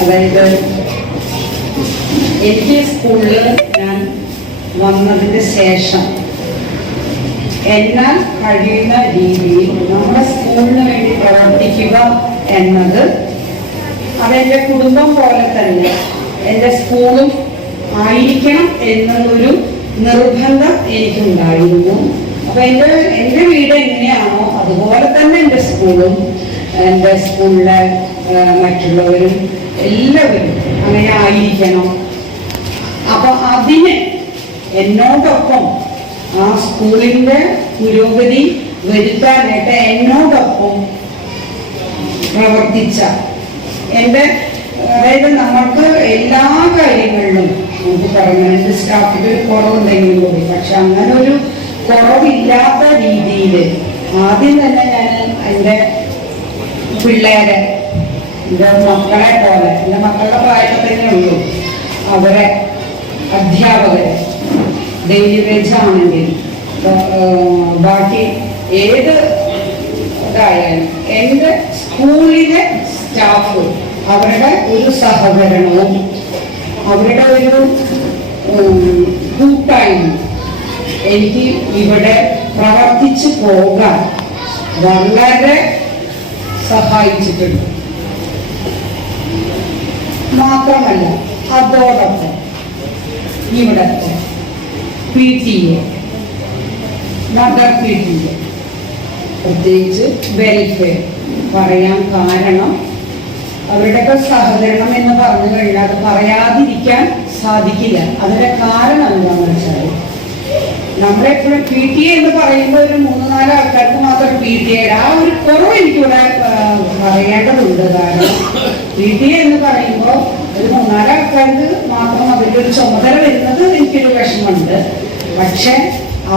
അതായത് എനിക്ക് സ്കൂളിൽ ഞാൻ വന്നതിന് ശേഷം എന്നാൽ കഴിയുന്ന രീതിയിൽ നമ്മുടെ സ്കൂളിന് വേണ്ടി പ്രവർത്തിക്കുക എന്നത് അതെൻ്റെ കുടുംബം പോലെ തന്നെ എൻ്റെ സ്കൂളും ആയിരിക്കണം എന്നതൊരു നിർബന്ധം എനിക്കുണ്ടായിരുന്നു. അപ്പൊ എൻ്റെ വീട് എങ്ങനെയാണോ അതുപോലെ തന്നെ എൻ്റെ സ്കൂളും എൻ്റെ സ്കൂളിലെ മറ്റുള്ളവരും എല്ലാവരും അങ്ങനെ ആയിരിക്കണം. അപ്പൊ അതിന് എന്നോടൊപ്പം ആ സ്കൂളിൻ്റെ പുരോഗതി വരുത്താനായിട്ട് എന്നോടൊപ്പം പ്രവർത്തിച്ച അതായത് നമ്മൾക്ക് എല്ലാ കാര്യങ്ങളിലും നമുക്ക് പറഞ്ഞത് സ്റ്റാഫിൽ ഒരു കുറവുണ്ടെങ്കിലും കൂടി, പക്ഷെ അങ്ങനെ ഒരു കുറവില്ലാത്ത രീതിയിൽ ആദ്യം തന്നെ ഞാൻ എൻ്റെ പിള്ളേരെ എൻ്റെ മക്കളെ പോലെ, എൻ്റെ മക്കളുടെ പ്രായത്തിൽ തന്നെ ഉള്ളൂ, അവരെ അധ്യാപകരെ ഡെയിലി വേജ് ആണെങ്കിൽ ബാക്കി ഏത് ഇതായാലും എൻ്റെ സ്കൂളിലെ സ്റ്റാഫ് അവരുടെ ഒരു സഹകരണവും അവരുടെ ഒരു കൂട്ടായ്മ എനിക്ക് ഇവിടെ പ്രവർത്തിച്ചു പോകാൻ വളരെ സഹായിച്ചിട്ടുണ്ട്. മാത്രമല്ല അതോടൊപ്പം ഇവിടത്തെ PTA, മദർ PTA, പ്രത്യേകിച്ച് വെൽഫെയർ പറയാൻ കാരണം അവരുടെയൊക്കെ സഹകരണം എന്ന് പറഞ്ഞു കഴിഞ്ഞാൽ അത് പറയാതിരിക്കാൻ സാധിക്കില്ല. അതിന്റെ കാരണം എന്താണെന്ന് വെച്ചാൽ നമ്മളെപ്പോഴും PTA എന്ന് പറയുമ്പോൾ ഒരു 3-4 ആൾക്കാർക്ക് മാത്രം PTA ആ ഒരു കുറവ് എനിക്കിവിടെ പറയേണ്ടതുണ്ട്. കാരണം PTA എന്ന് പറയുമ്പോൾ ഒരു 3-4 ആൾക്കാർക്ക് മാത്രം അതിൻ്റെ ഒരു ചുമതല വരുന്നത് എനിക്കൊരു വിഷമമുണ്ട്. പക്ഷെ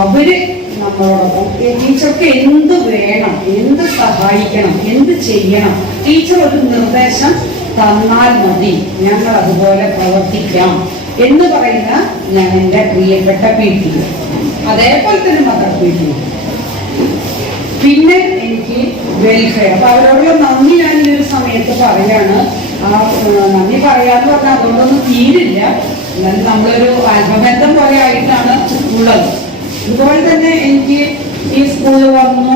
അവര് നമ്മളോടൊപ്പം ടീച്ചർക്ക് എന്ത് വേണം, എന്ത് സഹായിക്കണം, എന്ത് ചെയ്യണം, ടീച്ചർ ഒരു നിർദ്ദേശം തന്നാൽ മതി, ഞങ്ങൾ അതുപോലെ പ്രവർത്തിക്കാം എന്ന് പറയുന്ന ഞാൻ എൻ്റെ പ്രിയപ്പെട്ട PTA, അതേപോലെ തന്നെ മദർ PTA. പിന്നെ എനിക്ക് വെൽഫെയർ, അപ്പൊ അവരോടുള്ള നന്ദി ഞാൻ ഈ ഒരു സമയത്ത് പറയാണ്. ആ നന്ദി പറയാന്ന് പറഞ്ഞാൽ അതുകൊണ്ടൊന്നും തീരില്ല, എന്നാലും നമ്മളൊരു ആത്മബന്ധം പോലെ ആയിട്ടാണ് ഉള്ളത്. അതുപോലെ തന്നെ എനിക്ക് ഈ സ്കൂളിൽ വന്നു,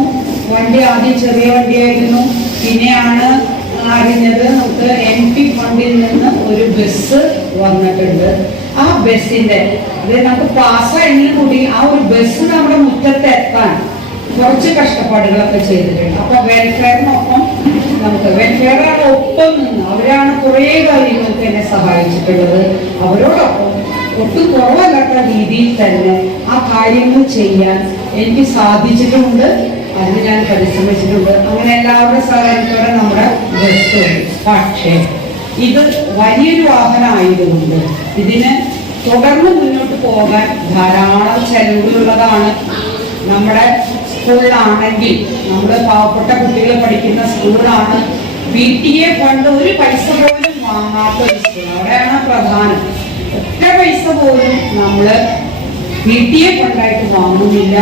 വണ്ടി ആദ്യം ചെറിയ വണ്ടിയായിരുന്നു, പിന്നെയാണ് അറിഞ്ഞത് നമുക്ക് MP ഫണ്ടിൽ നിന്ന് ഒരു ബസ് വന്നിട്ടുണ്ട്. ആ ബസ്സിന്റെ അത് നമുക്ക് പാസ്സായെങ്കിലും കൂടി ആ ഒരു ബസ് നമ്മുടെ മുറ്റത്ത് എത്താൻ കുറച്ച് കഷ്ടപ്പാടുകളൊക്കെ ചെയ്തിട്ടുണ്ട്. അപ്പൊ വെൽഫെയറിനൊപ്പം നമുക്ക് വെൽഫെയറുടെ ഒപ്പം നിന്ന് അവരാണ് കുറേ കാര്യങ്ങൾക്ക് എന്നെ സഹായിച്ചിട്ടുള്ളത്. അവരോടൊപ്പം ഒട്ടും കുറവല്ലാത്ത രീതിയിൽ തന്നെ ആ കാര്യങ്ങൾ ചെയ്യാൻ എനിക്ക് സാധിച്ചിട്ടുണ്ട്. അതിന് ഞാൻ പരിശ്രമിച്ചിട്ടുണ്ട്. അങ്ങനെ എല്ലാവരുടെ സഹായത്തോടെ നമ്മുടെ ബസ്. പക്ഷേ ഇത് വലിയൊരു വാഹനമായതുകൊണ്ട് ഇതിന് തുടർന്ന് മുന്നോട്ട് പോകാൻ ധാരാളം ചെലവുകളുള്ളതാണ്. നമ്മുടെ സ്കൂളിലാണെങ്കിൽ നമ്മൾ പാവപ്പെട്ട കുട്ടികൾ പഠിക്കുന്ന സ്കൂളാണ്. PTA ഫണ്ട് ഒരു പൈസ പോലും വാങ്ങാത്ത ഒരു സ്കൂൾ. അവിടെയാണ് പ്രധാനം. ഒറ്റ പൈസ പോലും നമ്മള് PTA ഫണ്ടായിട്ട് വാങ്ങുന്നില്ല.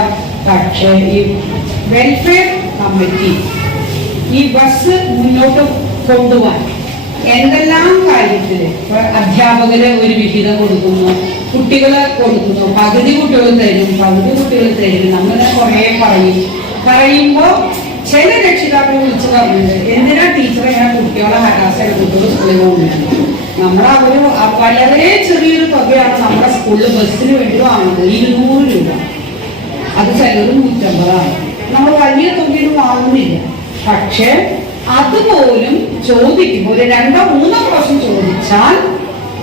പക്ഷേ ഈ വെൽഫെയർ കമ്മിറ്റി ഈ ബസ് മുന്നോട്ട് കൊണ്ടുപോകാൻ എന്തെല്ലാം കാര്യത്തില് അധ്യാപകര് ഒരു വിഹിതം കൊടുക്കുന്നു, കുട്ടികളെ കൊടുക്കുന്നു, പകുതി കുട്ടികൾ തരും, പകുതി കുട്ടികൾ തരും. നമ്മൾ കുറെ പറയുമ്പോ ചില രക്ഷിതാക്കൾ വിളിച്ച് പറഞ്ഞിട്ടുണ്ട്, എന്തിനാ ടീച്ചറെ ഇങ്ങനെ കുട്ടികളെ ഹരാസായ കുട്ടികൾ സ്കൂളിൽ കൊണ്ടുവരുന്നത്? അവര് വളരെ ചെറിയൊരു തുകയാണ് നമ്മുടെ സ്കൂളിൽ ബസ്സിന് വേണ്ടി വാങ്ങുന്നത്, 200 രൂപ. അത് ചിലത് 150 നമ്മൾ വലിയ തുകയൊന്നും വാങ്ങുന്നില്ല. പക്ഷെ അതുപോലും ചോദിക്കുമ്പോൾ ഒരു 2-3 പ്രാവശ്യം ചോദിച്ചാൽ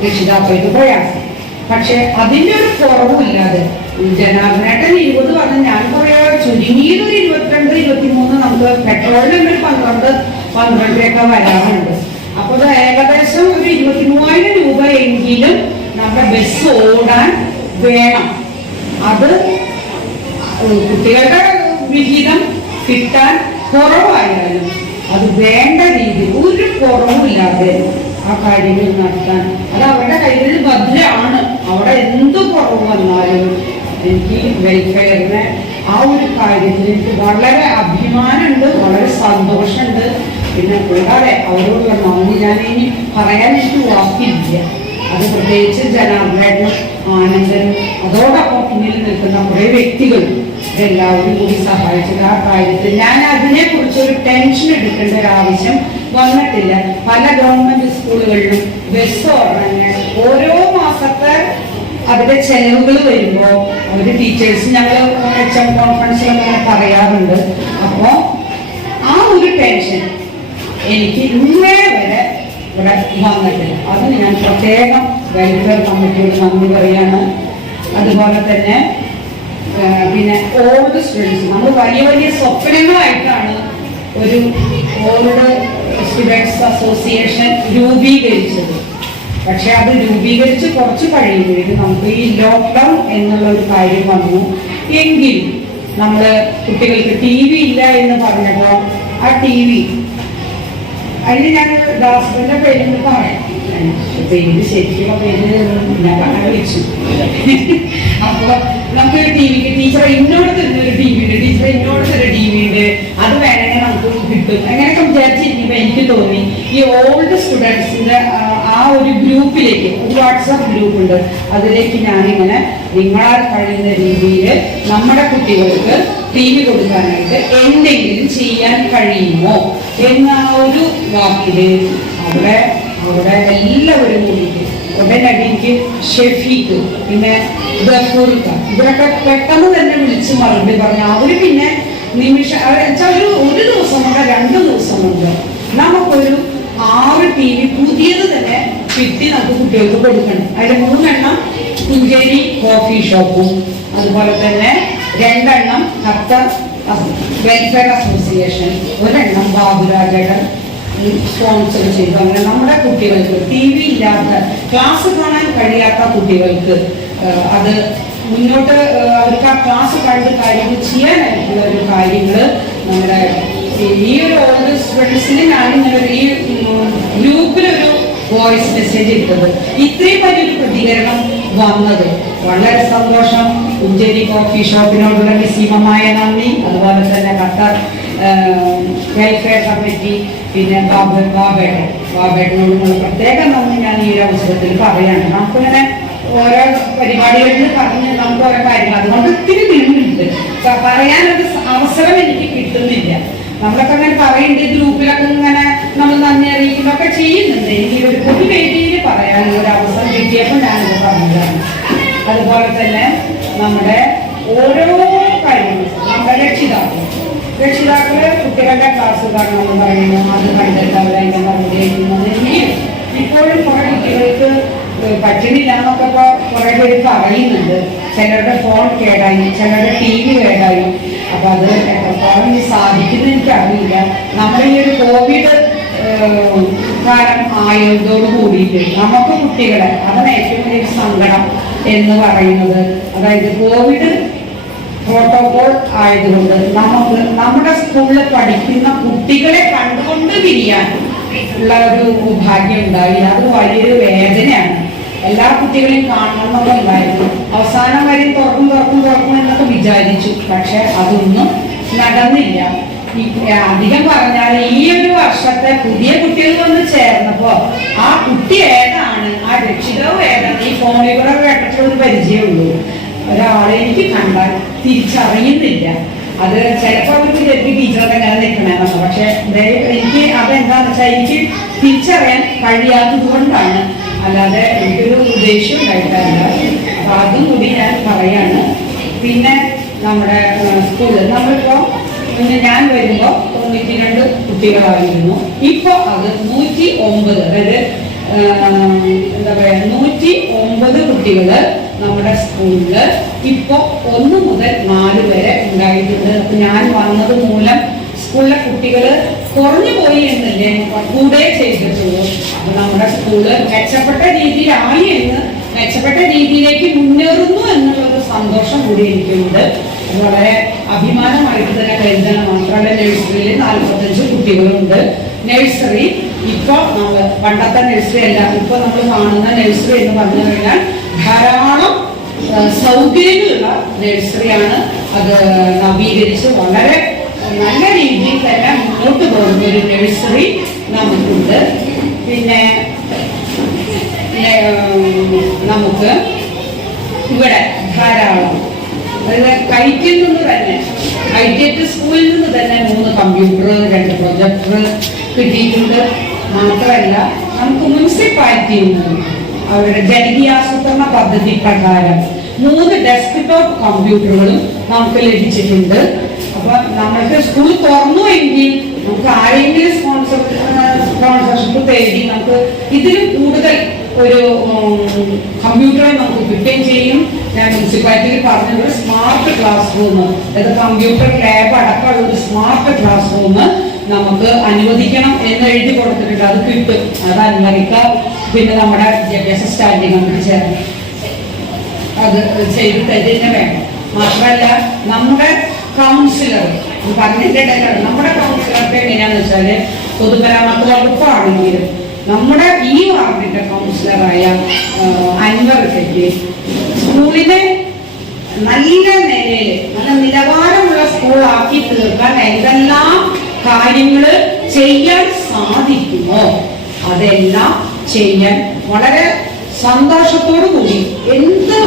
രക്ഷിതാക്കൾക്ക് പ്രയാസം. പക്ഷെ അതിന്റെ ഒരു കുറവുമില്ലാതെ ജനാർദ്ദനേട്ടൻ 20 പറഞ്ഞ ഞാൻ പറയാ ചുരുങ്ങിയത് ഒരു 22-23 നമുക്ക് പെട്രോളിന് ഒരു 12 വരാറുണ്ട്. അപ്പൊ അത് ഏകദേശം ഒരു 23,000 രൂപ എങ്കിലും നമ്മുടെ ബസ് ഓടാൻ വേണം. അത് കുട്ടികളുടെ വിഹിതം കിട്ടാൻ കുറവായാലും അത് വേണ്ട രീതിയിൽ ഒരു കുറവുമില്ലാതെ ആ കാര്യങ്ങൾ നടത്താൻ അത് അവരുടെ കയ്യിൽ ഭദ്രമാണ്. അവിടെ എന്ത് കുറവ് വന്നാലും എനിക്ക് വെൽഫെയറിന് ആ ഒരു കാര്യത്തിൽ എനിക്ക് വളരെ അഭിമാനമുണ്ട്, വളരെ സന്തോഷമുണ്ട്. പിന്നെ കൂടാതെ അവരോടുള്ള നന്ദി ഞാൻ ഇനി പറയാൻ എനിക്ക് വാക്കില്ല. അത് പ്രത്യേകിച്ച് ജനാർദ്ദനും ആനന്ദനും അതോടൊപ്പം പിന്നിൽ നിൽക്കുന്ന കുറേ വ്യക്തികൾ ഇതെല്ലാവരും കൂടി സഹായിച്ചത് ആ കാര്യത്തിൽ ഞാൻ അതിനെക്കുറിച്ചൊരു ടെൻഷൻ എടുക്കേണ്ട ഒരു ആവശ്യം വന്നിട്ടില്ല. പല ഗവൺമെന്റ് സ്കൂളുകളിലും ബസ് ഓടണങ്ങൾ ഓരോ മാസത്തെ അതിന്റെ ചെലവുകൾ വരുമ്പോൾ അവര് ടീച്ചേഴ്സ് ഞങ്ങൾ HM കോൺഫറൻസിലൊക്കെ പറയാറുണ്ട്. അപ്പോ ആ ഒരു ടെൻഷൻ എനിക്ക് ഇന്നേ വരെ ഇവിടെ വന്നിട്ടില്ല. അത് ഞാൻ പ്രത്യേകം വെൽഫെയർ കമ്മിറ്റിയോട് നന്ദി പറയാണ്. അതുപോലെ തന്നെ പിന്നെ ഓൾഡ് സ്റ്റുഡൻസ് നമ്മൾ വലിയ വലിയ സ്വപ്നങ്ങളായിട്ടാണ് ഒരു ഓൾഡ് സ്റ്റുഡൻസ് അസോസിയേഷൻ രൂപീകരിച്ചത്. പക്ഷെ അത് രൂപീകരിച്ച് കുറച്ച് കഴിയുമ്പോഴേക്കും നമുക്ക് ഈ ലോക്ക്ഡൗൺ എന്നുള്ള ഒരു കാര്യം വന്നു. എങ്കിലും നമ്മൾ കുട്ടികൾക്ക് TV ഇല്ല എന്ന് പറഞ്ഞപ്പോൾ ആ TV അതിന് ഞാൻ ദാസന്റെ പേരിൽ പറയാം. പേര് ശരിക്കുള്ള പേര് ഞാൻ വിളിച്ചു. അപ്പൊ നമുക്ക് ടീച്ചർ ഇന്നോട് തരുന്നൊരു TV ഉണ്ട്, ടീച്ചർ ഇന്നോട് തരുന്ന TV ഉണ്ട്, അത് വേണമെങ്കിൽ നമുക്ക് കിട്ടും. അങ്ങനെയൊക്കെ വിചാരിച്ചിരിക്കുമ്പോ എനിക്ക് തോന്നി ഈ ഓൾഡ് സ്റ്റുഡൻസിന്റെ ആ ഒരു ഗ്രൂപ്പിലേക്ക്, ഒരു വാട്സാപ്പ് ഗ്രൂപ്പ് ഉണ്ട്, അതിലേക്ക് ഞാനിങ്ങനെ നിങ്ങളാൽ കഴിയുന്ന രീതിയിൽ നമ്മുടെ കുട്ടികൾക്ക് TV കൊടുക്കാനായിട്ട് എന്തെങ്കിലും ചെയ്യാൻ കഴിയുമോ എന്ന ഒരു വാക്കില് അവിടെ എല്ലാവരും കൂടിയിട്ട് ഉടനെ എനിക്ക് ഷെഫീഖ് പിന്നെ ഗഫൂർക്ക ഇവരൊക്കെ പെട്ടെന്ന് തന്നെ വിളിച്ച് മറുപടി പറഞ്ഞു. അവര് പിന്നെ ഒരു ദിവസം കൊണ്ട് 2 ദിവസം കൊണ്ട് നമുക്കൊരു 6 TV പുതിയത് തന്നെ കിട്ടി നമുക്ക് കുട്ടികൾക്ക് കൊടുക്കണം. അതിൽ 3 എണ്ണം കുഞ്ചേരി കോഫി ഷോപ്പും അതുപോലെ തന്നെ 2 എണ്ണം ഖത്തർ വെൽഫെയർ അസോസിയേഷൻ, 1 എണ്ണം ബാബുരാജയുടെ സ്പോൺസർ ചെയ്തു. അങ്ങനെ നമ്മുടെ കുട്ടികൾക്ക് TV ഇല്ലാത്ത, ക്ലാസ് കാണാൻ കഴിയാത്ത കുട്ടികൾക്ക് അത് മുന്നോട്ട് അവർക്ക് ആ ക്ലാസ് കണ്ട് കാര്യങ്ങൾ ചെയ്യാനായിട്ടുള്ള ഒരു കാര്യങ്ങൾ നമ്മുടെ ഈ ഒരു ഓൾഡ് സ്റ്റുഡൻസിന് ഞാനിങ്ങനെ ഈ ഗ്രൂപ്പിലൊരു വോയിസ് മെസ്സേജ് ഇട്ടത്. ഇത്രയും വലിയൊരു പ്രതികരണം വന്നത് വളരെ സന്തോഷം. കുഞ്ചേരി കോഫി ഷോപ്പിനോടുള്ള നിസ്സീമമായ നന്ദി, അതുപോലെ തന്നെ ഖത്തർ വെൽഫെയർ കമ്മിറ്റി പിന്നെ ബാബേട്ടനോടുള്ള പ്രത്യേക നന്ദി ഞാൻ ഈ ഒരു അവസരത്തിൽ പറയാണ്. നമുക്കിങ്ങനെ ഓരോ പരിപാടികളിൽ പറഞ്ഞ് നമുക്ക് ഓരോ കാര്യങ്ങൾ അതുകൊണ്ട് ഒത്തിരി നീണ്ടുണ്ട് പറയാനൊരു അവസരം എനിക്ക് കിട്ടുന്നില്ല. നമ്മളൊക്കെ അങ്ങനെ പറയുന്നുണ്ട്, ഗ്രൂപ്പിലൊക്കെ ഇങ്ങനെ നമ്മൾ നന്ദി അറിയിക്കുന്നൊക്കെ ചെയ്യുന്നുണ്ട്. എനിക്ക് ഒരു പൊതുവേദിയിൽ പറയാനുള്ള ഒരു അവസരം കിട്ടിയപ്പോൾ ഞാനിത് പറഞ്ഞതാണ്. അതുപോലെ തന്നെ നമ്മുടെ ഓരോ കാര്യങ്ങളും നമ്മുടെ രക്ഷിതാക്കള് കുട്ടികളുടെ ക്ലാസ് കാണണമെന്ന് പറയുന്നു, അത് കണ്ടിട്ട് അവരതിന്റെ മറുപടി എഴുതുന്നത്. ഇപ്പോഴും കുറെ കുട്ടികൾക്ക് പറ്റണില്ല എന്നൊക്കെ ഇപ്പോൾ കുറെ പേര് പറയുന്നുണ്ട്. ചിലരുടെ ഫോൺ കേടായി, ചിലരുടെ TV കേടായി. അപ്പൊ അത് എത്രത്തോളം സാധിക്കുന്ന എനിക്കറിയില്ല. നമ്മുടെ ഈ ഒരു കോവിഡ് കാലം ആയതോട് കൂടിയിട്ട് നമുക്ക് കുട്ടികളെ, അതാണ് ഏറ്റവും വലിയൊരു സങ്കടം എന്ന് പറയുന്നത്. അതായത് കോവിഡ് പ്രോട്ടോകോൾ ആയതുകൊണ്ട് നമുക്ക് നമ്മുടെ സ്കൂളിൽ പഠിക്കുന്ന കുട്ടികളെ കണ്ടുകൊണ്ട് തിരിയാൻ ഉള്ള ഒരു ഭാഗ്യം ഉണ്ടായില്ല. അത് വലിയൊരു വേദനയാണ്. എല്ലാ കുട്ടികളെയും കാണണമെന്നുണ്ടായിരുന്നു. അവസാനം വരെ തുറക്കും എന്നൊക്കെ വിചാരിച്ചു. പക്ഷെ അതൊന്നും നടന്നില്ല. അധികം പറഞ്ഞാൽ ഈ ഒരു വർഷത്തെ പുതിയ കുട്ടികൾ വന്ന് ചേർന്നപ്പോ ആ കുട്ടി ഏതാണ്, ആ രക്ഷിതാവ് ഏതാണ്, ഈ ഫോണിൽ കൂടെ കേട്ടിട്ടുള്ള ഒരു പരിചയമുള്ളൂ. ഒരാളെ എനിക്ക് കണ്ടാൽ തിരിച്ചറിയുന്നില്ല. അത് ചിലപ്പോൾ അവർക്ക് ശരിക്കും ടീച്ചറൊക്കെ ഞാൻ നിൽക്കണമെന്നാണ്. പക്ഷെ എനിക്ക് അതെന്താന്ന് വെച്ചാൽ എനിക്ക് തിരിച്ചറിയാൻ കഴിയാത്തത് കൊണ്ടാണ്, അല്ലാതെ എനിക്കൊരു ഉദ്ദേശം ഉണ്ടായിട്ടല്ല. അപ്പൊ അതും കൂടി ഞാൻ പറയാണ്. പിന്നെ നമ്മുടെ സ്കൂളിൽ നമ്മളിപ്പോ ഞാൻ വരുമ്പോ 92 കുട്ടികളായിരുന്നു. ഇപ്പൊ അത് 109, അതായത് എന്താ പറയാ 109 കുട്ടികള് നമ്മുടെ സ്കൂളില് ഇപ്പൊ 1 മുതൽ 4 വരെ ഉണ്ടായിട്ടുണ്ട്. അപ്പൊ ഞാൻ വന്നത് മൂലം സ്കൂളിലെ കുട്ടികള് കുറഞ്ഞു പോയി എന്നല്ലേ കൂടെ ചെയ്തിട്ടുള്ളൂ. അപ്പൊ നമ്മുടെ സ്കൂള് മെച്ചപ്പെട്ട രീതിയിലായി എന്ന്, മെച്ചപ്പെട്ട രീതിയിലേക്ക് മുന്നേറുന്നു എന്നുള്ളൊരു സന്തോഷം കൂടി എനിക്കുണ്ട്. അത് വളരെ അഭിമാനമായിട്ട് തന്നെ കരുതണം. മാത്രമല്ല നഴ്സറിയിൽ 45 കുട്ടികളുണ്ട്. നഴ്സറി ഇപ്പൊ നമ്മൾ പണ്ടത്തെ നഴ്സറി അല്ല, ഇപ്പൊ നമ്മൾ കാണുന്ന നഴ്സറി എന്ന് പറഞ്ഞു കഴിഞ്ഞാൽ ധാരാളം സൗകര്യങ്ങളുള്ള നഴ്സറിയാണ്. അത് നവീകരിച്ച് വളരെ നല്ല രീതിയിൽ തന്നെ മുന്നോട്ട് പോകുന്ന ഒരു നഴ്സറി നമുക്കുണ്ട്. പിന്നെ നമുക്ക് ഇവിടെ ധാരാളം, അതായത് കൈറ്റിൽ നിന്ന് തന്നെ, ഐറ്റിഎറ്റ് സ്കൂളിൽ നിന്ന് തന്നെ 3 കമ്പ്യൂട്ടർ 2 പ്രൊജക്ടർ കിട്ടിയിട്ടുണ്ട്. മാത്രമല്ല നമുക്ക് മുനിസിപ്പാലിറ്റിയിൽ നിന്ന് അവരുടെ ജനകീയാസൂത്രണ പദ്ധതി പ്രകാരം 3 ഡെസ്ക്ടോപ്പ് കമ്പ്യൂട്ടറുകളും നമുക്ക് ലഭിച്ചിട്ടുണ്ട്. അപ്പൊ നമ്മൾക്ക് സ്കൂൾ തുറന്നു എങ്കിൽ നമുക്ക് ആരെങ്കിലും സ്പോൺസർഷിപ്പ് തേടി നമുക്ക് ഇതിൽ കൂടുതൽ ഒരു കമ്പ്യൂട്ടറെ നമുക്ക് കിട്ടുകയും ചെയ്യും. ഞാൻ മുനിസിപ്പാലിറ്റിയിൽ പറഞ്ഞത് സ്മാർട്ട് ക്ലാസ് റൂം, അതായത് കമ്പ്യൂട്ടർ ലാബ് അടക്കമുള്ള ഒരു സ്മാർട്ട് ക്ലാസ് റൂം നമുക്ക് അനുവദിക്കണം എന്ന് എഴുതി കൊടുത്തിട്ടുണ്ട്. അത് കിട്ടും, അത് അനുവദിക്കാം. പിന്നെ നമ്മുടെ വിദ്യാഭ്യാസ സ്റ്റാൻഡിംഗ് കമ്മിറ്റി ചേർന്ന് അത് ചെയ്ത് തന്നെ വേണം. മാത്രമല്ല നമ്മുടെ കൗൺസിലർ പറഞ്ഞിട്ടുണ്ടെങ്കിൽ നമ്മുടെ കൗൺസിലർക്ക് എങ്ങനെയാന്ന് വെച്ചാല് പൊതുമരാമത്ത് വകുപ്പാണെങ്കിലും നമ്മുടെ ഈ വാർഡിന്റെ കൗൺസിലറായ അൻവർക്ക് സ്കൂളിനെ നല്ല നിലയിൽ നല്ല നിലവാരമുള്ള സ്കൂളാക്കി തീർക്കാൻ എന്തെല്ലാം കാര്യങ്ങൾ ചെയ്യാൻ സാധിക്കുമോ അതെല്ലാം ചെയ്യാൻ വളരെ സന്തോഷത്തോടു കൂടി എന്ത്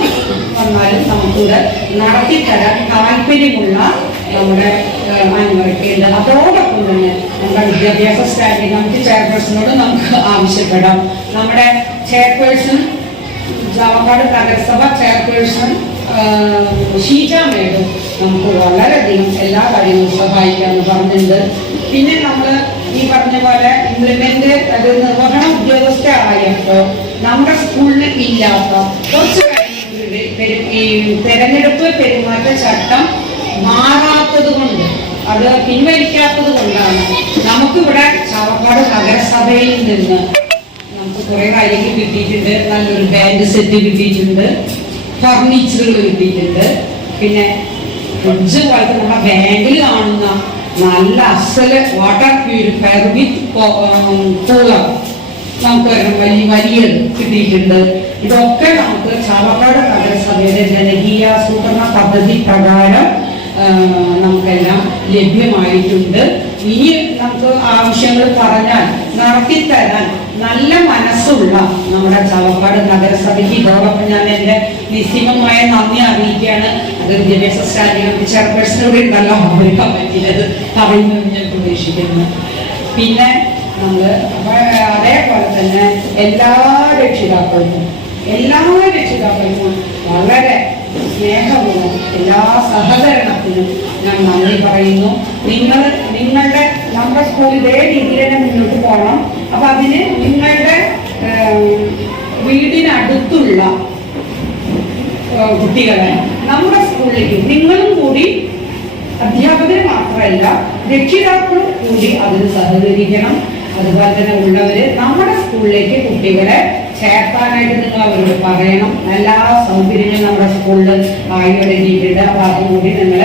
വന്നാലും നമുക്കിവിടെ നടത്തിത്തരാൻ താല്പര്യമുള്ള നമ്മുടെ അൻവർക്ക്. അതോടൊപ്പം തന്നെ നമ്മുടെ വിദ്യാഭ്യാസ സ്റ്റാൻഡിംഗ് കമ്മിറ്റി ചെയർപേഴ്സണോട് നമുക്ക് ആവശ്യപ്പെടാം. നമ്മുടെ ചെയർപേഴ്സൺ ചാവക്കാട് നഗരസഭ ചെയർപേഴ്സൺ ഷീജ മേഡം നമുക്ക് വളരെയധികം എല്ലാ കാര്യങ്ങളും സഹായിക്കാമെന്ന് പറഞ്ഞിട്ടുണ്ട്. പിന്നെ നമ്മൾ ഈ പറഞ്ഞ പോലെ ഇംപ്ലിമെന്റ് അത് നിർവഹണ ഉദ്യോഗസ്ഥ ആയപ്പോൾ നമ്മുടെ സ്കൂളിന് ഇല്ലാത്ത കുറച്ച് കാര്യങ്ങൾ ഈ തെരഞ്ഞെടുപ്പ് പെരുമാറ്റ ചട്ടം മാറാത്തത് കൊണ്ട്, അത് പിൻവലിക്കാത്തത് കൊണ്ടാണ് നമുക്കിവിടെ ചാവക്കാട് നഗരസഭയിൽ നിന്ന് നമുക്ക് കുറെ കാര്യങ്ങൾ കിട്ടിയിട്ടുണ്ട്. നല്ലൊരു ബാൻഡ് സെറ്റ് കിട്ടിയിട്ടുണ്ട്, ഫർണിച്ചറുകൾ കിട്ടിയിട്ടുണ്ട്. പിന്നെ ഫ്രിഡ്ജ് പോലത്തെ നമ്മുടെ ബാങ്കിൽ കാണുന്ന നല്ല അസല് വാട്ടർ പ്യൂരിഫയർ വിത്ത് കൂളർ നമുക്ക് വലിയത് കിട്ടിയിട്ടുണ്ട്. ഇതൊക്കെ നമുക്ക് ചാവക്കാട് നഗരസഭയുടെ ജനകീയാസൂത്രണ പദ്ധതി പ്രകാരം നമുക്കെല്ലാം ലഭ്യമായിട്ടുണ്ട്. ഇനി നമുക്ക് ആവശ്യങ്ങൾ പറഞ്ഞാൽ നടത്തിത്തരാൻ നല്ല മനസ്സുള്ള നമ്മുടെ ചാവക്കാട് നഗരസഭയ്ക്ക് ഇതോടൊപ്പം ഞാൻ എൻ്റെ നിസ്സീമമായ നന്ദി അറിയിക്കുകയാണ്. അത് വിദ്യാഭ്യാസ സ്റ്റാൻഡിംഗ് കമ്മിറ്റി ചെയർപേഴ്സണോട് നല്ല ഓർമ്മിക്കാൻ പറ്റിയത് പറയുന്നത് ഞാൻ പ്രതീക്ഷിക്കുന്നു. പിന്നെ നമ്മൾ അതേപോലെ തന്നെ എല്ലാ രക്ഷിതാക്കൾക്കും വളരെ സ്നേഹപൂർവ്വം എല്ലാ സഹകരണത്തിനും ഞാൻ നന്ദി പറയുന്നു. നിങ്ങളുടെ നമ്മുടെ സ്കൂൾ ഇതേ രീതിയിൽ തന്നെ മുന്നോട്ട് പോകണം. അപ്പൊ അതിന് നിങ്ങളുടെ വീടിനടുത്തുള്ള കുട്ടികളെ നമ്മുടെ സ്കൂളിലേക്ക് നിങ്ങളും കൂടി, അധ്യാപകർ മാത്രമല്ല രക്ഷിതാക്കളും കൂടി അതിന് സഹകരിക്കണം. അതുപോലെ തന്നെ ഉള്ളവര് നമ്മുടെ സ്കൂളിലേക്ക് കുട്ടികളെ ചേർത്താനായിട്ട് നിങ്ങൾ അവരോട് പറയണം. എല്ലാ സൗകര്യങ്ങളും നമ്മുടെ സ്കൂളിൽ ആയൊരുക്കിയിട്ടുണ്ട്. അപ്പൊ അതും കൂടി നിങ്ങൾ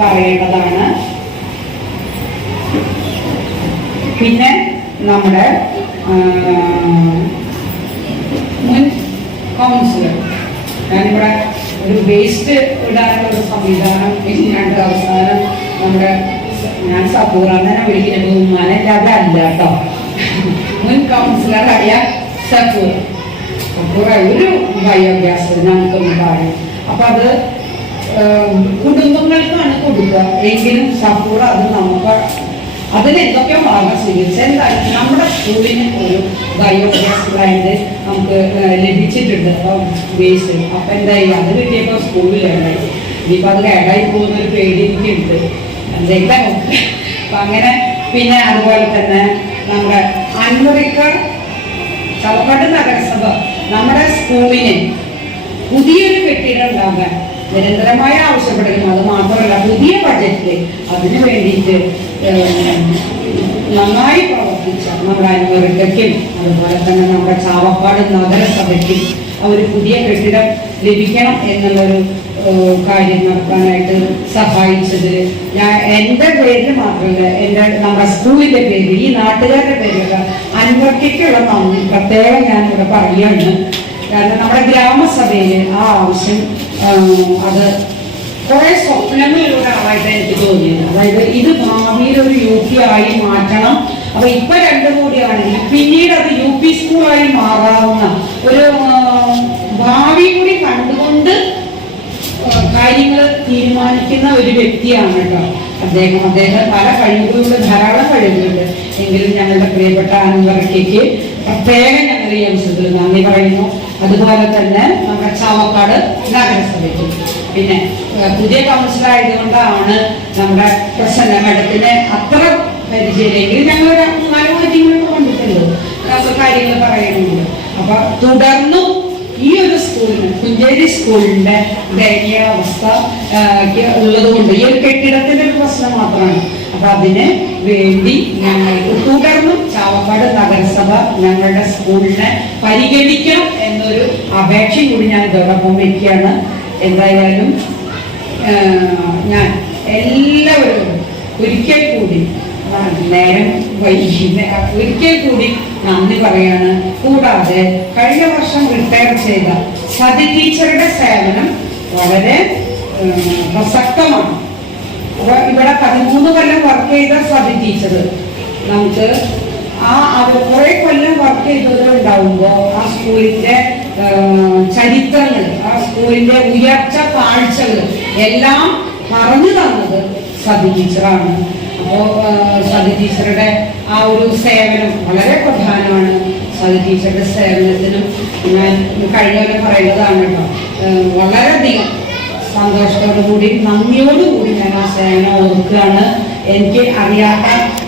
പറയേണ്ടതാണ്. പിന്നെ നമ്മുടെ മുൻ കൗൺസിലർ, ഞാനിവിടെ ഒരു വേസ്റ്റ് ഇടാനുള്ള ഒരു സംവിധാനം ഇല്ലാണ്ട് അവസാനം നമ്മുടെ ഞാൻ സപ്പൂർ അങ്ങനെ വിളിക്കുന്നത് ബഹുമാനല്ലാതെ അല്ല കേട്ടോ, മുൻ കൗൺസിലറായ സപ്പൂർ ഒരു ബയോഗ്യാസ് നമുക്കൊന്ന് പറയും. അപ്പൊ അത് കുടുംബങ്ങൾക്കാണ് കൊടുക്കുക എങ്കിലും സപ്പൂർ അത് നമുക്ക് അതിന് എന്തൊക്കെയോ ഭാഗം സ്വീകരിച്ച എന്തായാലും നമ്മുടെ സ്കൂളിന് ഒരു ബയോഗ്യാസ് പ്ലാന്റ് നമുക്ക് ലഭിച്ചിട്ടുണ്ട്. അപ്പം വേസ്റ്റ് അപ്പൊ എന്തായി അത് കിട്ടിയപ്പോൾ സ്കൂളിൽ കേടായി. ഇനിയിപ്പോൾ അത് കേടായി പോകുന്നൊരു പേടി എനിക്കുണ്ട്. എന്തെങ്കിലും അപ്പൊ അങ്ങനെ. പിന്നെ അതുപോലെ തന്നെ നമ്മുടെ അൻവറിക്ക ചാവക്കാട് നഗരസഭ നമ്മുടെ സ്കൂളിന് പുതിയൊരു കെട്ടിടം ഉണ്ടാകാൻ നിരന്തരമായ ആവശ്യപ്പെടുന്നു. അത് മാത്രമല്ല പുതിയ ബഡ്ജറ്റിൽ അതിനു വേണ്ടിയിട്ട് നന്നായി പ്രവർത്തിച്ച നമ്മുടെ അൻവറിക്കയ്ക്കും അതുപോലെ തന്നെ നമ്മുടെ ചാവക്കാട് നഗരസഭയ്ക്കും ഒരു പുതിയ കെട്ടിടം ലഭിക്കണം എന്നുള്ളൊരു കാര്യം നടത്താനായിട്ട് സഹായിച്ചത് ഞാൻ എൻ്റെ പേരിൽ മാത്രമല്ല, നമ്മുടെ സ്കൂളിൻ്റെ പേര്, ഈ നാട്ടുകാരുടെ പേരിലുള്ള അൻവർക്കുള്ള നന്ദി പ്രത്യേകം ഞാനിവിടെ പറയുകയാണ്. കാരണം നമ്മുടെ ഗ്രാമസഭയിൽ ആ ആവശ്യം അത് കുറെ സ്വപ്നങ്ങളിലൂടെ ആയിട്ട് എനിക്ക് തോന്നിയത്. അതായത് ഇത് ഭാവിയിൽ ഒരു UP ആയി മാറ്റണം. അപ്പൊ ഇപ്പൊ രണ്ടും കൂടിയാണെങ്കിൽ പിന്നീട് അത് UP സ്കൂളായി മാറാവുന്ന ഒരു ഭാവി കൂടി കണ്ടുകൊണ്ട് കാര്യങ്ങൾ തീരുമാനിക്കുന്ന ഒരു വ്യക്തിയാണ് കേട്ടോ അദ്ദേഹം പല കഴിവുകളുണ്ട്, ധാരാളം കഴിവുകളുണ്ട്. എങ്കിലും ഞങ്ങളുടെ പ്രിയപ്പെട്ട അൻവർക്കയ്ക്ക് പ്രത്യേകം ഞങ്ങൾ ഈ അവസരത്തിൽ നന്ദി പറയുന്നു. അതുപോലെ തന്നെ നമ്മുടെ ചാവക്കാട് നഗരസഭയ്ക്ക്, പിന്നെ പുതിയ കൗൺസിലർ ആയതുകൊണ്ടാണ് നമ്മുടെ പ്രസന്ന മേഡത്തിന് അത്ര പരിചയമില്ലെങ്കിൽ ഞങ്ങൾ 4 മീറ്റിങ്ങുകളൊക്കെ കണ്ടിട്ടുണ്ട്, കാര്യങ്ങൾ പറയുന്നുണ്ട്. അപ്പൊ തുടർന്നും ഈ ഒരു സ്കൂളിന്, കുഞ്ചേരി സ്കൂളിന്റെ ദയനീയാവസ്ഥ ഉള്ളതുകൊണ്ട് ഈ ഒരു കെട്ടിടത്തിന്റെ ഒരു പ്രശ്നം മാത്രമാണ്. അപ്പൊ അതിന് വേണ്ടി ഞങ്ങൾക്ക് തുടർന്നും ചാവക്കാട് നഗരസഭ ഞങ്ങളുടെ സ്കൂളിനെ പരിഗണിക്കാം എന്നൊരു അപേക്ഷ കൂടി ഞാൻ ഇതോടൊപ്പം വയ്ക്കുകയാണ്. എന്തായാലും ഞാൻ എല്ലാവരും ഒരിക്കൽ കൂടി നേരം ഒരിക്കൽ കൂടി നന്ദി പറയാണ്. കൂടാതെ കഴിഞ്ഞ വർഷം റിട്ടയർ ചെയ്ത സതി ടീച്ചറുടെ സേവനം വളരെ പ്രസക്തമാണ്. അപ്പൊ ഇവിടെ 13 കൊല്ലം വർക്ക് ചെയ്ത സതി ടീച്ചർ നമുക്ക് കുറെ കൊല്ലം വർക്ക് ചെയ്തവരുണ്ടാവുമ്പോൾ ആ സ്കൂളിന്റെ ചരിത്രങ്ങൾ, ആ സ്കൂളിന്റെ ഉയർച്ച താഴ്ചകൾ എല്ലാം പറഞ്ഞു തന്നത് സതി ടീച്ചറാണ്. അപ്പോൾ സതി ടീച്ചറുടെ ആ ഒരു സേവനം വളരെ പ്രധാനമാണ്. സതി ടീച്ചറുടെ സേവനത്തിനും ഞാൻ കഴിഞ്ഞവരെ പറയുന്നതാണ് കേട്ടോ, വളരെയധികം സന്തോഷത്തോടു കൂടി നന്ദിയോടുകൂടി ഞാൻ ആ സേവനം ഓർക്കുകയാണ്. എനിക്ക് അറിയാത്ത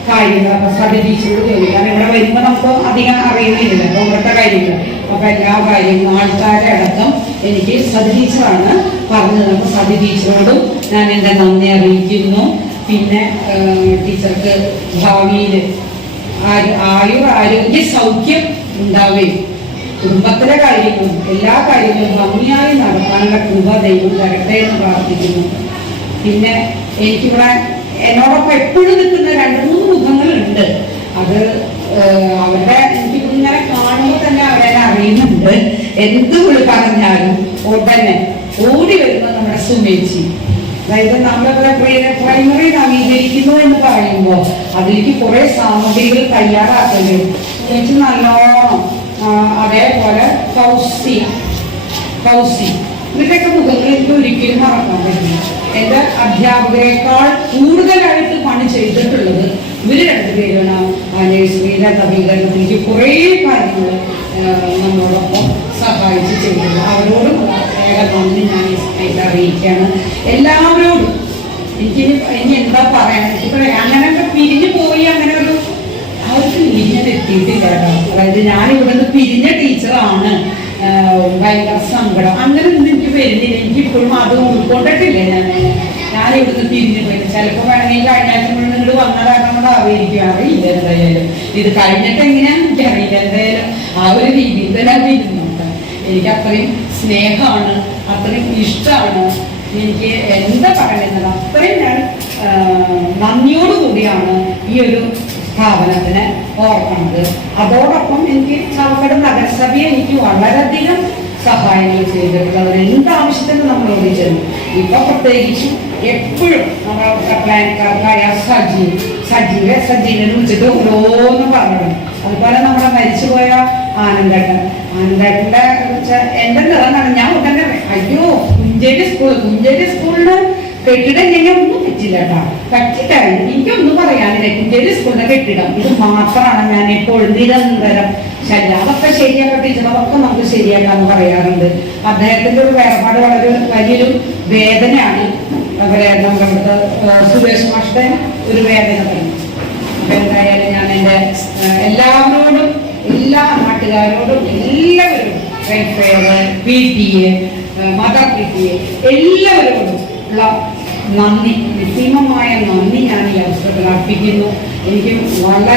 കാര്യങ്ങൾ അപ്പൊ സതി ടീച്ചറോട് ചോദിക്കും. കാരണം ഇവിടെ വരുമ്പോൾ നമുക്ക് അധികം അറിയുന്നില്ല അപ്പൊ ഇവിടുത്തെ കാര്യങ്ങൾ, അപ്പൊ എല്ലാ കാര്യങ്ങളും ആൾക്കാരെ അടക്കം എനിക്ക് സതി ടീച്ചറാണ് പറഞ്ഞത്. അപ്പൊ സതി ടീച്ചറോടും ഞാൻ എൻ്റെ നന്ദി അറിയിക്കുന്നു. പിന്നെ ടീച്ചർക്ക് ഭാവിയിൽ ആരോഗ്യ സൗഖ്യം ഉണ്ടാവുകയും കുടുംബത്തിലെ കാര്യങ്ങളും എല്ലാ കാര്യങ്ങളും ഭംഗിയായി നടത്താനുള്ള കൃപ ദൈവം തരട്ടെ എന്ന് പ്രാർത്ഥിക്കുന്നു. പിന്നെ എനിക്കിവിടെ എന്നോടൊപ്പം എപ്പോഴും നിൽക്കുന്ന 2-3 മുഖങ്ങളുണ്ട്. അത് അവരുടെ എനിക്ക് ഇങ്ങനെ കാണുമ്പോൾ തന്നെ അവരെ അറിയുന്നുണ്ട്. എന്ത് പറഞ്ഞാലും ഉടനെ ഓടി വരുന്നത് നമ്മുടെ സുമേച്ചി. അതായത് നമ്മളിവിടെ പ്രൈമറി നവീകരിക്കുന്നു എന്ന് പറയുമ്പോൾ അതിലേക്ക് കുറെ സാമഗ്രികൾ തയ്യാറാക്കേണ്ടി എനിക്ക് നല്ലോണം. അതേപോലെ കൗസി ഇവരുടെയൊക്കെ മുഖങ്ങൾ എനിക്ക് ഒരിക്കലും മറക്കാൻ പറ്റില്ല. എൻ്റെ അധ്യാപകരെക്കാൾ കൂടുതലായിട്ട് പണി ചെയ്തിട്ടുള്ളത് ഇവര് 2 പേരാണ്. നഴ്സറിയിലെ നവീകരണത്തിലേക്ക് കുറേ കാര്യങ്ങൾ നമ്മളോടൊപ്പം സഹായിച്ച് ചെയ്തത്. അവരോടും നന്ദി ഞാൻ അറിയിക്കുകയാണ്. എല്ലാവരോടും എനിക്ക് ഇനി എന്താ പറയാൻ, അങ്ങനെയൊക്കെ പിരിഞ്ഞു പോയി അങ്ങനെ ഒരു അവർക്ക് പിരിഞ്ഞത് എത്തിയിട്ടില്ല കേട്ടോ. അതായത് ഞാൻ ഇവിടെ നിന്ന് പിരിഞ്ഞ ടീച്ചറാണ്, ഭയങ്കര സങ്കടം അങ്ങനെ ഒന്നും എനിക്ക് വരുന്നില്ല. എനിക്കിപ്പോഴും അത് ഉൾക്കൊണ്ടിട്ടില്ല. ഞാൻ ഇവിടുന്ന് പിരിഞ്ഞു പോയി. ചിലപ്പോൾ വേണമെങ്കിൽ കഴിഞ്ഞ ആഴ്ച നിങ്ങൾ വന്ന കാരണം കൊണ്ട് ആയിരിക്കും, അറിയില്ല. എന്തായാലും ഇത് കഴിഞ്ഞിട്ട് എങ്ങനെയാണെന്ന് എനിക്കറിയില്ല. എന്തായാലും ആ ഒരു രീതിയിൽ തന്നെ പിരിഞ്ഞുണ്ട്. എനിക്ക് അത്രയും സ്നേഹമാണ്, അത്രയും ഇഷ്ടമാണ്. എനിക്ക് എന്താ പറയുന്നത്, അത്രയും ഞാൻ നന്ദിയോടുകൂടിയാണ് ഈ ഒരു സ്ഥാപനത്തിന് ഓർക്കുന്നത്. അതോടൊപ്പം എനിക്ക് ചാവക്കാട് നഗരസഭയെ എനിക്ക് വളരെയധികം സഹായങ്ങൾ ചെയ്തിട്ടുള്ളത്. എന്താവശ്യത്തിന് നമ്മൾ ഓടിച്ചത്. ഇപ്പൊ പ്രത്യേകിച്ചും എപ്പോഴും നമ്മളെ പ്ലാൻകാർക്കായ സജീവനെ വിളിച്ചിട്ട് ഓരോന്ന് പറഞ്ഞു. അതുപോലെ നമ്മളെ മരിച്ചുപോയ ആനന്ദേട്ടന്റെ എന്റെ നിറന്നാണ്. ഞാൻ ഉടനെ അയ്യോ കുഞ്ചേരി സ്കൂളിന് കെട്ടിടം ഞാൻ ഒന്നും പറ്റില്ല കേട്ടോ, പറ്റിട്ടായി എനിക്കൊന്നും പറയാനില്ല. കുഞ്ചേരി സ്കൂളിന്റെ കെട്ടിടം ഇത് മാത്രമാണ് ഞാൻ എപ്പോഴും നിരന്തരം അതൊക്കെ ശരിയാക്കാം ടീച്ചർ, അതൊക്കെ നമുക്ക് ശരിയാക്കാന്ന് പറയാറുണ്ട്. അദ്ദേഹത്തിന്റെ ഒരു വേർപാട് വളരെ വലിയൊരു വേദനയാണ്. നമ്മുടെ സുരേഷ് മാഷ്ട ഒരു വേദന തന്നെ. അപ്പൊ എന്തായാലും ഞാൻ എൻ്റെ എല്ലാവരോടും, എല്ലാ നാട്ടുകാരോടും, എല്ലാവരും വെൽഫെയർ, PTA, മദർ PTA എല്ലാവരോടും ഉള്ള നന്ദി, നിസ്സീമമായ നന്ദി ഞാൻ ഈ അവസരത്തിൽ അർപ്പിക്കുന്നു. എനിക്ക് വളരെ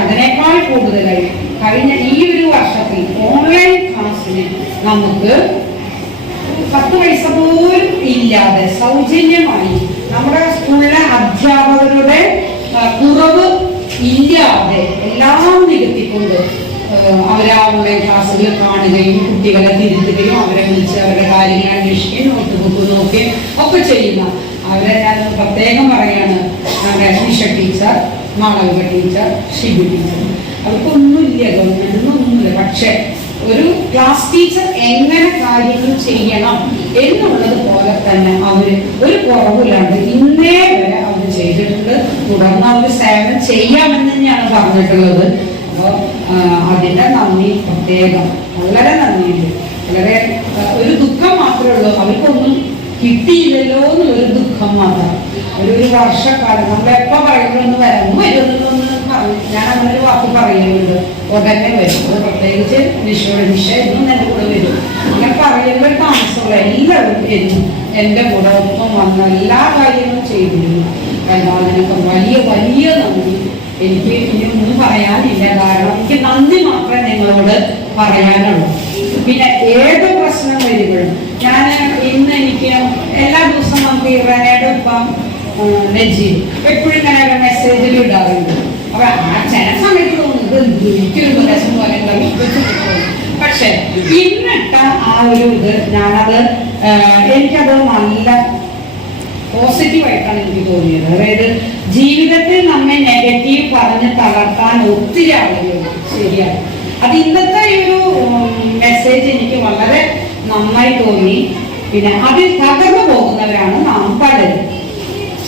അതിനേക്കാൾ കൂടുതലായി കഴിഞ്ഞ ഈ ഒരു വർഷത്തിൽ ഓൺലൈൻ ക്ലാസ്സിന് നമുക്ക് 10 പൈസ പോലും ഇല്ലാതെ സൗജന്യമായി നമ്മുടെ സ്കൂളിലെ അധ്യാപകരുടെ കുറവ് ഇല്ലാതെ എല്ലാം നികത്തിക്കൊണ്ട് അവരെ ഓൺലൈൻ ക്ലാസ്സുകൾ കാണുകയും കുട്ടികളെ തിരുത്തുകയും അവരെ വിളിച്ച് അവരുടെ കാര്യങ്ങൾ അന്വേഷിക്കുകയും നോട്ട് ബുക്ക് നോക്കുകയും ഒക്കെ ചെയ്യുന്ന അവരെ ഞാൻ പ്രത്യേകം പറയാണ്. Nisha teacher, Malavika teacher, Shibu teacher, അവർക്കൊന്നുമില്ല, ഗവൺമെന്റിനൊന്നുമില്ല. പക്ഷെ ഒരു ക്ലാസ് ടീച്ചർ എങ്ങനെ കാര്യങ്ങൾ ചെയ്യണം എന്നുള്ളത് പോലെ തന്നെ അവര് ഒരു കുറവില്ലാണ്ട് ഇന്നേ വരെ അവർ ചെയ്തിട്ടുണ്ട്. തുടർന്ന് അവർ സേവനം ചെയ്യാമെന്ന് തന്നെയാണ് പറഞ്ഞിട്ടുള്ളത്. അപ്പോൾ അതിന്റെ നന്ദി പ്രത്യേകം, വളരെ നന്ദിയുണ്ട്. വളരെ ഒരു ദുഃഖം മാത്രമേ ഉള്ളൂ, അവർക്കൊന്നും കിട്ടിയില്ലല്ലോ എന്നുള്ളൊരു ദുഃഖം മാത്രം. ഒരു വർഷക്കാലം നമ്മളെപ്പോ പറയുമ്പോഴൊന്ന് വരുമെന്നൊന്ന് പറഞ്ഞു, ഞാൻ അങ്ങനെ ഒരു വാക്ക് പറയുന്നുണ്ട്, ഉടനെ വരും. അത് പ്രത്യേകിച്ച് നിഷ എന്നും എൻ്റെ കൂടെ വരും. അങ്ങനെ പറയുമ്പോൾ താമസമുള്ള എല്ലാവരും എന്നും എൻ്റെ കൂടെ ഒപ്പം വന്ന എല്ലാ കാര്യങ്ങളും ചെയ്തിരുന്നു. അതിനൊക്കെ വലിയ വലിയ നന്ദി. എനിക്ക് ഇനി ഒന്നും പറയാനില്ല, കാരണം എനിക്ക് നന്ദി മാത്രമേ നിങ്ങളോട് പറയാനുള്ളൂ. പിന്നെ ഏത് പ്രശ്നം വരുമ്പോഴും ഞാൻ ഇന്ന് എനിക്ക് എല്ലാ ദിവസവും നമുക്ക് ഇറാനയുടെ ഒപ്പം നജീബ് എപ്പോഴും ഇങ്ങനെ മെസ്സേജിൽ ഇടാറുണ്ട്. അപ്പൊ ആ ചില സമയത്ത് തോന്നുന്നത് എനിക്കൊരു രസം പോലെ പക്ഷെ ഇന്നിട്ട ആ ഒരു ഇത് ഞാനത് എനിക്കത് നല്ല പോസിറ്റീവായിട്ടാണ് എനിക്ക് തോന്നിയത്. അതായത് ജീവിതത്തിൽ നമ്മെ നെഗറ്റീവ് പറഞ്ഞ് തളർത്താൻ ഒത്തിരി ആളുകളുണ്ട്, ശരിയാണ്. അത് ഇന്നത്തെ ഈ ഒരു മെസ്സേജ് എനിക്ക് വളരെ നന്നായി തോന്നി. പിന്നെ അതിൽ തകർന്നു പോകുന്നവരാണ് നാം പലരും.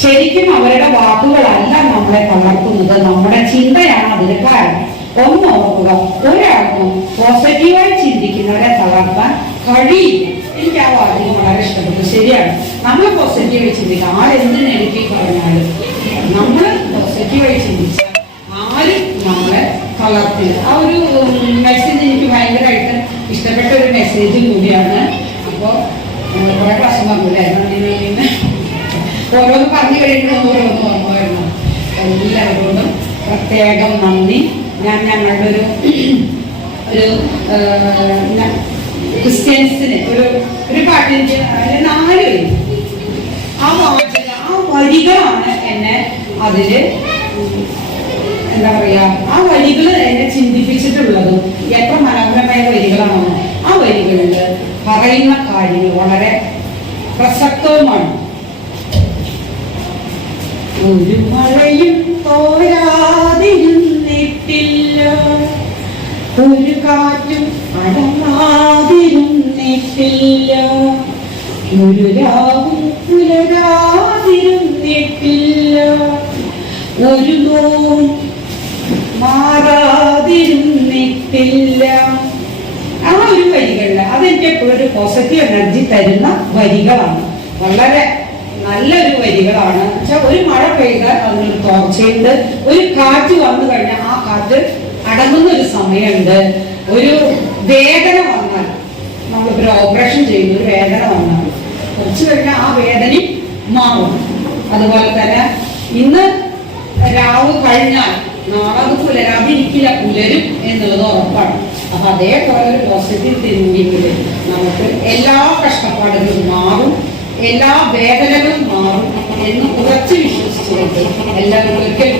ശരിക്കും അവരുടെ വാക്കുകളല്ല നമ്മളെ തളർത്തുന്നത്, നമ്മുടെ ചിന്തയാണ് അതിന് കാരണം. ഒന്ന് ഓർക്കുക, ഒരാൾക്കും പോസിറ്റീവായി ചിന്തിക്കുന്നവരെ തളർത്താൻ കഴിയില്ല. എനിക്ക് ആ വാചകം വളരെ ഇഷ്ടപ്പെട്ടു. ശരിയാണ്, നമ്മൾ പോസിറ്റീവായി ചിന്തിക്കുക. ആരെന്ത് നെഗറ്റീവ് പറഞ്ഞാലും നമ്മൾ പോസിറ്റീവായി ചിന്തിച്ചാൽ ആരും നമ്മളെ തളർത്തില്ല. ആ ഒരു മെസ്സേജ് എനിക്ക് ഭയങ്കരമായിട്ട് ഇഷ്ടപ്പെട്ട ഒരു മെസ്സേജ് കൂടിയാണ്. അപ്പോൾ കുറെ പ്രശ്നം പറഞ്ഞില്ലായിരുന്നു, ഓരോന്ന് പറഞ്ഞു കഴിയുമ്പോൾ ഓരോന്ന് ഓർമ്മ വരണം. എല്ലാവരോടും പ്രത്യേകം നന്ദി. ഞാൻ ഞങ്ങളുടെ ഒരു ക്രിസ്ത്യൻസിന് ഒരു പാട്ടിൻ്റെ 4 വരി, ആ വരികളാണ് എന്നെ അതില് എന്താ പറയാ, ആ വരികൾ എന്നെ ചിന്തിപ്പിച്ചിട്ടുള്ളതും എത്ര മനോഹരമായ വരികളാണോ ആ വരികളിൽ പറയുന്ന കാര്യങ്ങൾ വളരെ പ്രസക്തവുമാണ്. ഒരു മഴയും തോരാതിരുന്നിട്ടില്ല, ഒരു കാറ്റും അടങ്ങാതിരുന്നിട്ടില്ല, ഒരു രാവും പുലരാതിരുന്നിട്ടില്ല, ഒരു നോവും മാറാതിരുന്നിട്ടില്ല. ആ ഒരു വരികളില് അതെനിക്ക് എപ്പോഴും ഒരു പോസിറ്റീവ് എനർജി തരുന്ന വരികളാണ്. വളരെ നല്ലൊരു വരികളാണ്. ഒരു മഴ പെയ്താൽ അതിനൊരു തോർച്ചയുണ്ട്, ഒരു കാറ്റ് വന്നു കഴിഞ്ഞാൽ ആ കാറ്റ് അടങ്ങുന്ന ഒരു സമയമുണ്ട്. ഒരു വേദന വന്നാൽ, നമ്മളിപ്പോൾ ഒരു ഓപ്പറേഷൻ ചെയ്യുന്ന ഒരു വേദന വന്നാൽ കുറച്ച് കഴിഞ്ഞാൽ ആ വേദനയും മാറും. അതുപോലെ തന്നെ ഇന്ന് രാവ് കഴിഞ്ഞാൽ നാളെ അത് പുലരാതിരിക്കില്ല, പുലരും എന്നുള്ളത് ഉറപ്പാണ്. അപ്പൊ അതേപോലെ ഒരു പോസിറ്റീവ് തിങ്കിങ്ങിൽ നമുക്ക് എല്ലാ കഷ്ടപ്പാടുകളും മാറും, എല്ലാ വേദനകളും മാറും എന്ന് ഉറച്ചു വിശ്വസിച്ചുകൊണ്ട് എല്ലാവരും ഒരിക്കൽ